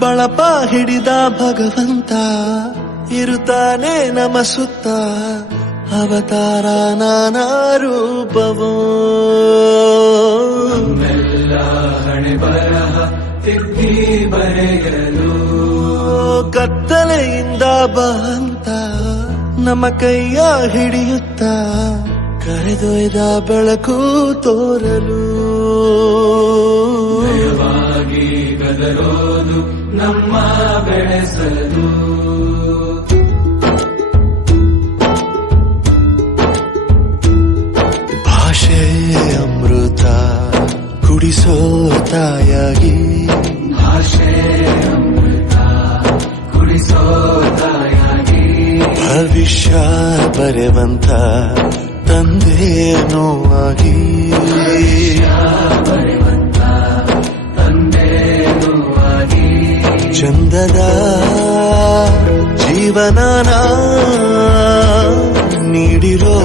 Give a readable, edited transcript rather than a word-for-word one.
ಬಳಪ ಹಿಡಿದ ಭಗವಂತ ಇರುತ್ತಾನೆ ನಮ ಸುತ್ತ ಅವತಾರ ನಾನಾ ರೂಪವೋ ಎಲ್ಲ ಹಣೆ ಬರಹ ತಿದ್ದಿ ಬರೆಯಲು ಕತ್ತಲೆಯಿಂದ ಬಂತ ನಮ್ಮ ಕೈಯ ಹಿಡಿಯುತ್ತ ಕರೆದೊಯ್ದ ಬೆಳಕು ತೋರಲು ಭಯವಾಗಿ ಗದರೋದು ನಮ್ಮ ಬೆಳೆಸಲು ಭಾಷೆ ಅಮೃತ ಕುಡಿಸೋ ತಾಯಾಗಿ ಭಾಷೆ ಅಮೃತ ಕುಡಿಸೋ ತಾಯಾಗಿ ಭವಿಷ್ಯ ಬರೆವಂತ ತಂದೆನೋ ಆಗಿ ಬರೆವಂತ ತಂದೆನೂ ಆಗಿ ಚಂದದ ಜೀವನನ ನೀಡಿರೋ